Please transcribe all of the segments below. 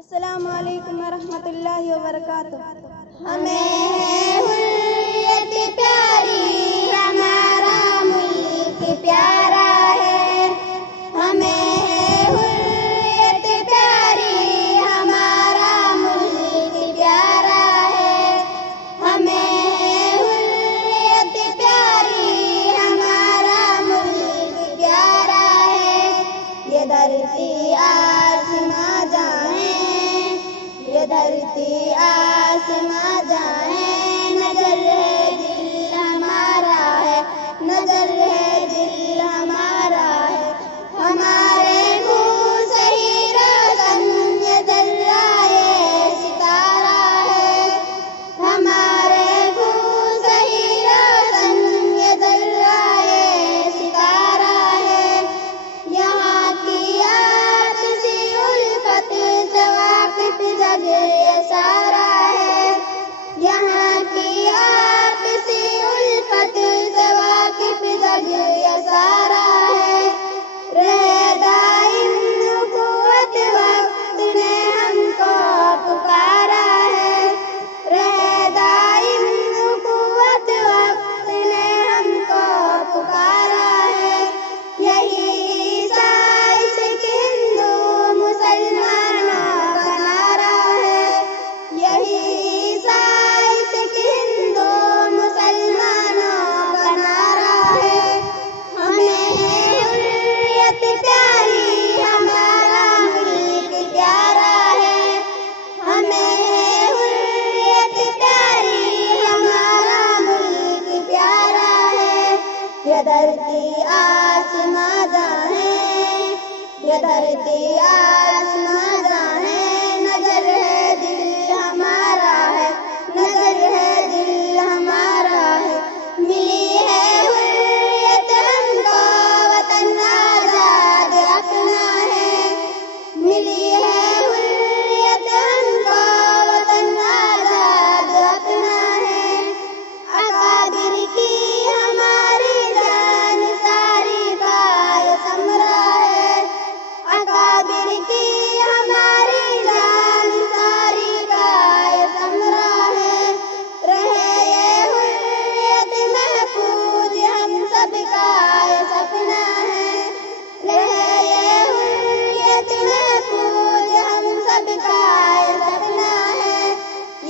अस्सलामु अलैकुम वरहमतुल्लाहि वबरकातुह। हमें है हुर्रियत प्यारी, हमारा मुल्क प्यारा है। हमें है हुर्रियत प्यारी, हमारा मुल्क प्यारा है। हमें है हुर्रियत प्यारी, हमारा मुल्क प्यारा है। ये धरती आसमां जाए, ये धरती आसमां जाए, नजर है दिल हमारा है, नजर है दिल हमारा है। हमारे मुँह से ही रोशन ये जर्राए सितारा है। हमारे मुँह से ही रोशन ये जर्राए सितारा है। यहाँ की आपसी उल्फत से वाकिफ जग ये सारा है। यहाँ की आपसी उल्फत से वाकिफ जग ये सारा है। रहे दाइम क़ुव्वत वक्त ने हमको पुकारा है। रहे दाइम क़ुव्वत वक्त ने हमको पुकारा है। यही ईसाई सिख हिंदू मुसलमानों का नारा है। यही ईसाई सिख हिंदू मुसलमानों का नारा है। हमें है हुर्रियत प्यारी, हमारा मुल्क प्यारा है। हमें है हुर्रियत प्यारी, हमारा मुल्क प्यारा है। ये धरती आसमां जाए, ये धरती आसमां जाए, नजर है दिल हमारा है, नजर है दिल हमारा है। मिली है हुर्रियत हमको, वतन आजाद अपना है। मिली है हुर्रियत हमको, वतन आजाद अपना है। अकाबिर की हमारी जान सारी का ये समरा है। अकाबिर की हमारी जान सारी का ये समरा है। रहे ये हुर्रियत महफूज हम सबका ये सपना है। रहे ये हुर्रियत महफूज हम सबका ये सपना है।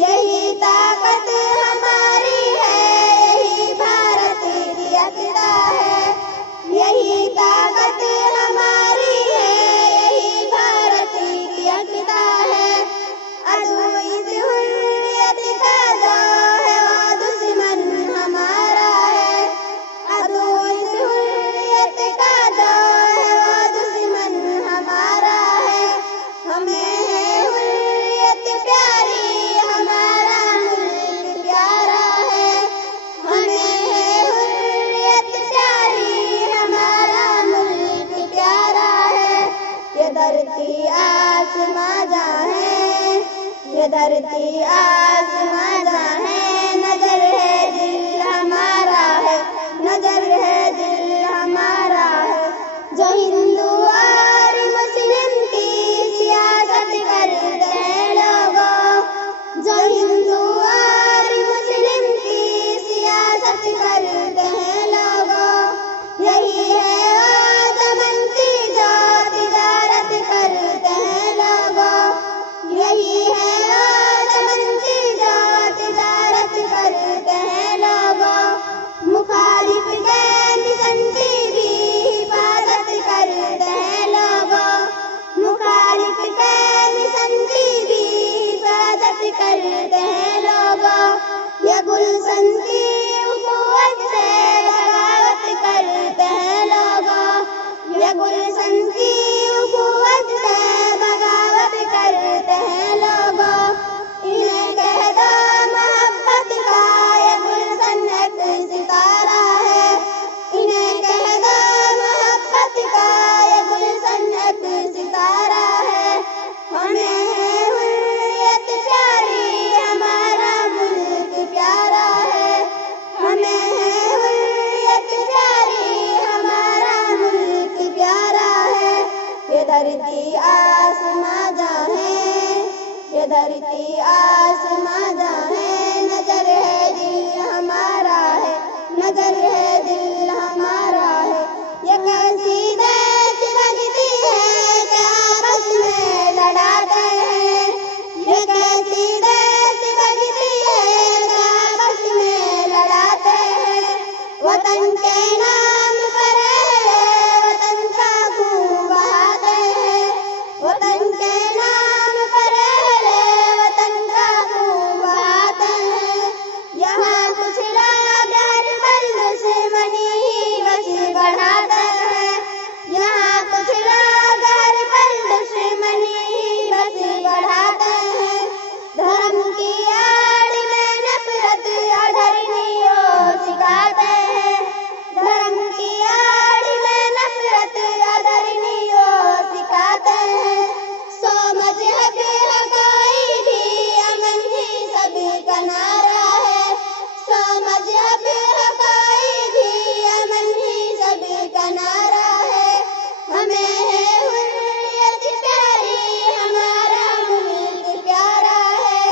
यही ताकत हमारी है, यही भारत की अक़ीदा है। यही ताकत हमारी है, यही भारत की अक़ीदा है। अदू इस हुर्रियत का जो है वो दुश्मन हमारा है। अदू इस हुर्रियत का जो है वो दुश्मन हमारा है। हमें है हुर्रियत प्यारी, हमारा मुल्क प्यारा है। हमें है हुर्रियत प्यारी, हमारा मुल्क प्यारा है। ये धरती आसमां जाए, ये धरती आसमां जाए, नजर है दिल हमारा है, नजर है दिल हमारा है। जो हिंदू और मुस्लिम की सियासत करते हैं लोगों, जो हिंदू और मुस्लिम की सियासत करते हैं लोगों, यही है वो दमन की जो तिजारत करते हैं लोगों। यही है वो दमन की धरती आसमां जहाँ है, नजर है दिल हमारा है, नजर है दिल हमारा है। ये कैसी देश लगती है कि आपस में लड़ाते हैं, ये कैसी देश लगती है कि आपस में लड़ाते हैं। वतन के नाम पर वतन का खून बहाते हैं, वतन के नाम पर वतन का खून बहाते हैं। यहाँ कुछ लोग हर पल दुश्मनी ही बस बढ़ाते हैं, यहाँ कुछ लोग हर पल दुश्मनी ही बस बढ़ाते हैं। धर्म की आड़ में नफरत अधर्मियों सिखाते हैं, धर्म की आड़ में नफरत अधर्मियों सिखाते हैं। सो मजहब है कोई भी अमन ही सभी का नारा है, सो मजहब है कोई भी अमन ही सभी का नारा है। हमें है हुर्रियत प्यारी, हमारा मुल्क प्यारा है,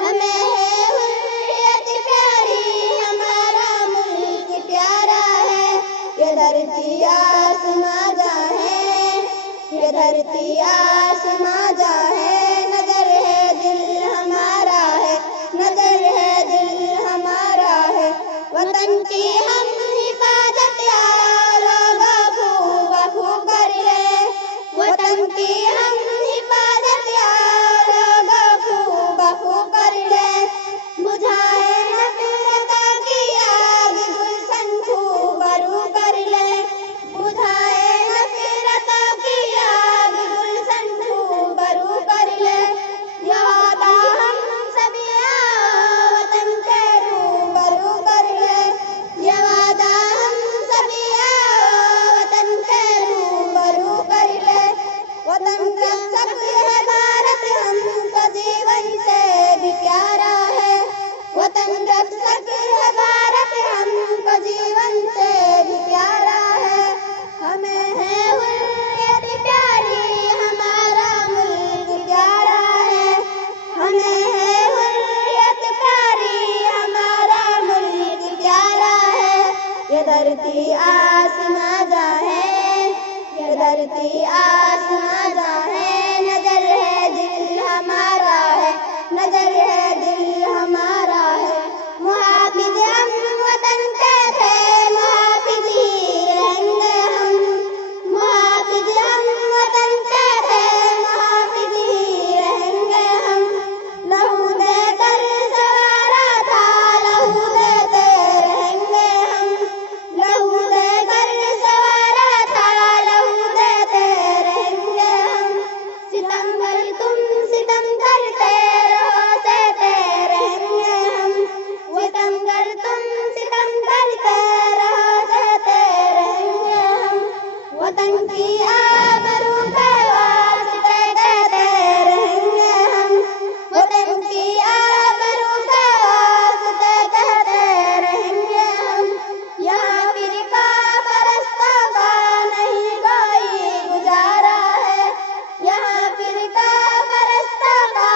हमें है हुर्रियत प्यारी, हमारा मुल्क प्यारा है। ये धरती आसमां जहाँ है, ये धरती आसमां जहाँ है, नजर है दिल हमारा है, नजर है दिल हमारा है। वतन की हम हिफाजत या लोगों खूब कर ले, वतन की हम हिफाजत या लोगों खूब कर ले। बुझाए नफरतों की आग गुलशन खूबरू कर ले, बुझाए नफरतों की आग गुलशन खूबरू कर ले। याद हम सभी आओ वतन के रूबरू कर ले, ये वादा हम सभी आओ वतन के रूबरू कर ले। वतन रक्षक है भारत हमको जीवन से भी प्यारा है, वतन रक्षक है भारत हमको जीवन से भी प्यारा है। हमें है हुर्रियत प्यारी, हमारा मुल्क प्यारा है, हमें है हुर्रियत प्यारी, हमारा मुल्क प्यारा है। ये धरती आसमां जहाँ है, ये धरती आसमां जहाँ है, नजर है दिल हमारा है, नजर है दिल हमारा है। मुहाफिज हम वतन के थे, मुहाफिज ही रहेंगे हम, मुहाफिज हम वतन के थे, मुहाफिज ही रहेंगे हम। लहू देकर सवारा था, लहू देते रहेंगे हम, लहू देकर सवारा था, लहू देते रहेंगे हम। सितमगर तुम सितम करते रहो, सहते रहेंगे हम, सितमगर तुम सितम करते रहो, सहते रहेंगे हम। वतन की आबरू का वास्ते कहते रहेंगे हम, वतन की आबरू का वास्ते कहते रहेंगे हम। यहाँ फिरका परस्तों का नहीं कोई गुजारा है, यहाँ फिरका परस्तों का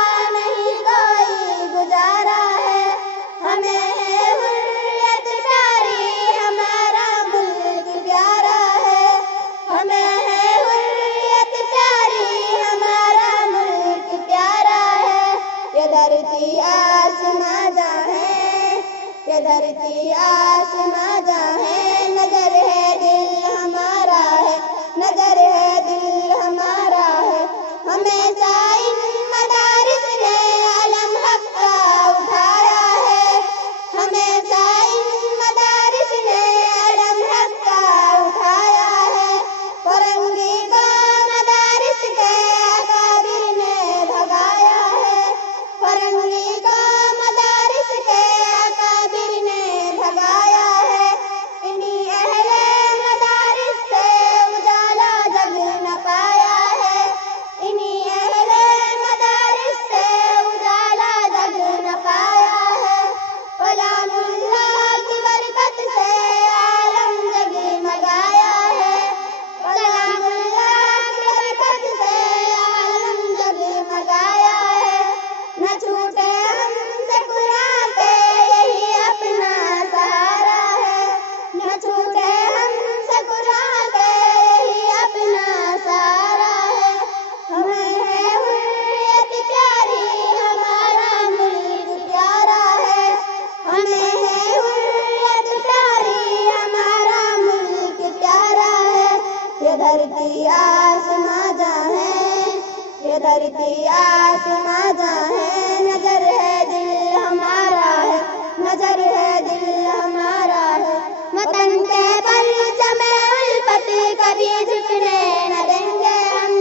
आसमां जहाँ है, नजर है दिल हमारा है, नजर है दिल हमारा है। वतन के परचम उल्फत कभी झुकने न देंगे हम,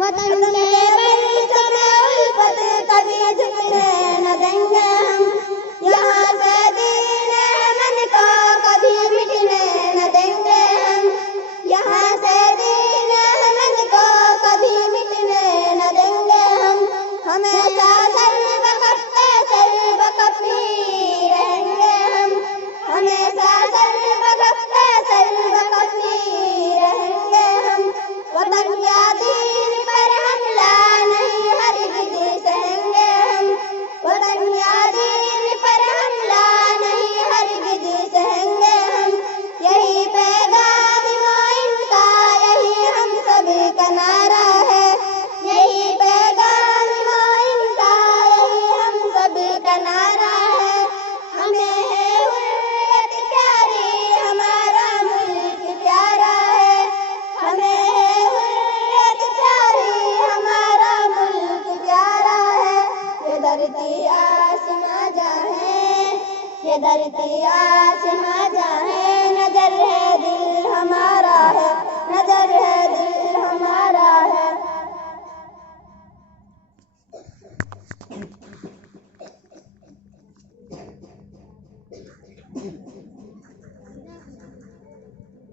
वतन के परचम उल्फत कभी झुकने न देंगे हम। यहाँ से दीन अमन को कभी मिटने न देंगे हम, यहाँ से दीन अमन को कभी मिटने न देंगे हम। हमेशा सर्वकप्पी रहेंगे हम, हमेशा सर्वकप्पी रहेंगे हम। वतन या दीन पर हमला नहीं हरगिज़ सहेंगे हम, वतन या दीन पर हमला नहीं हरगिज़ सहेंगे हम। यही पैगाम मोइन का, यही हम सब का नारा है, यही पैगाम मोइन का, यही हम सब का नारा है। हमें है हुर्रियत प्यारी, हमारा मुल्क प्यारा है, हमें है हुर्रियत प्यारी, हमारा मुल्क प्यारा है। ये धरती आसमां जहाँ है, ये धरती आसमां जहाँ है, नजर है दिल हमारा है, नजर है दिल हमारा है।